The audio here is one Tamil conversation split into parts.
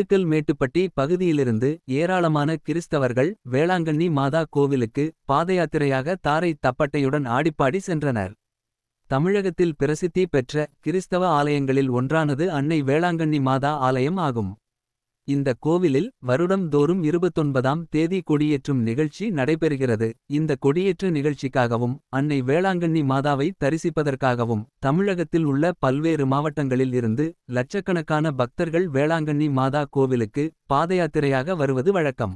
திண்டுக்கல் மேட்டுப்பட்டி பகுதியிலிருந்து ஏராளமான கிறிஸ்தவர்கள் வேளாங்கண்ணி மாதா கோவிலுக்கு பாதயாத்திரையாக தாரை தப்பட்டையுடன் ஆடிப்பாடி சென்றனர். தமிழகத்தில் பிரசித்தி பெற்ற கிறிஸ்தவ ஆலயங்களில் ஒன்றானது அன்னை வேளாங்கண்ணி மாதா ஆலயம் ஆகும். இந்த கோவிலில் வருடம் தோறும் 29ஆம் தேதி கொடியேற்றும் நிகழ்ச்சி நடைபெறுகிறது. இந்த கொடியேற்ற நிகழ்ச்சிக்காகவும் அன்னை வேளாங்கண்ணி மாதாவை தரிசிப்பதற்காகவும் தமிழகத்தில் உள்ள பல்வேறு மாவட்டங்களில் இருந்து லட்சக்கணக்கான பக்தர்கள் வேளாங்கண்ணி மாதா கோவிலுக்கு பாதயாத்திரையாக வருவது வழக்கம்.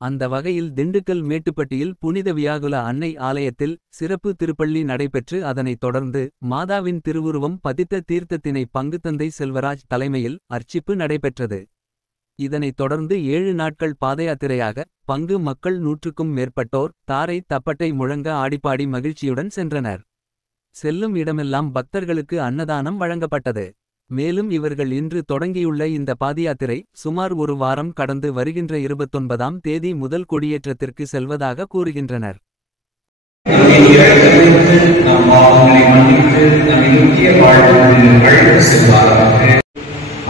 அந்த வகையில் திண்டுக்கல் மேட்டுப்பட்டியில் புனித வியாகுல அன்னை ஆலயத்தில் சிறப்பு திருப்பள்ளி நடைபெற்று அதனைத் தொடர்ந்து மாதாவின் திருவுருவம் பதித்த தீர்த்தத்தினை பங்குத்தந்தை செல்வராஜ் தலைமையில் அர்ச்சிப்பு நடைபெற்றது. இதனைத் தொடர்ந்து 7 நாட்கள் பாதயாத்திரையாக பங்கு மக்கள் 100க்கும் மேற்பட்டோர் தாரை தப்பட்டை முழங்க ஆடிப்பாடி மகிழ்ச்சியுடன் சென்றனர். செல்லும் இடமெல்லாம் பக்தர்களுக்கு அன்னதானம் வழங்கப்பட்டது. மேலும் இவர்கள் இன்று தொடங்கியுள்ள இந்த பாதயாத்திரை சுமார் ஒரு வாரம் கடந்து வருகின்ற 29ஆம் தேதி முதல் கொடியேற்றத்திற்கு செல்வதாக கூறுகின்றனர்.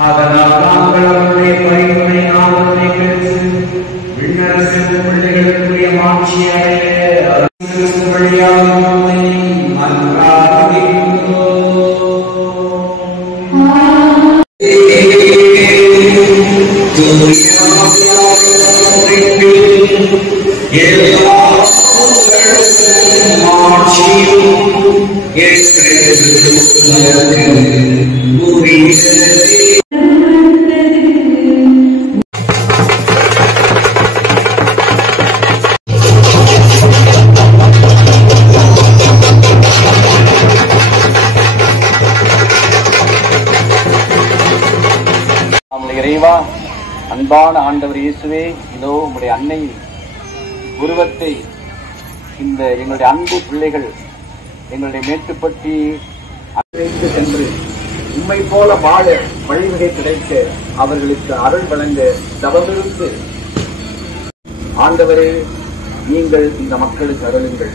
அதனால் நாங்கள் அவருடைய பரிந்துரை நாமத்தை பெற்று விண்ணரசின் பிள்ளைகளுக்குரிய மாட்சியை அடைய வழியாக இறைவா, அன்பான ஆண்டவர் இயேசுவே, இதோ உங்களுடைய அன்னை உருவத்தை இந்த எங்களுடைய அன்பு பிள்ளைகள் எங்களுடைய மேட்டுப்பட்டி அழைத்து சென்று உம்மை போல வாழ வழிவகை கிடைக்க அவர்களுக்கு அருள் வழங்க தவமிருந்து ஆண்டவரே நீங்கள் இந்த மக்களுக்கு அருளுங்கள்.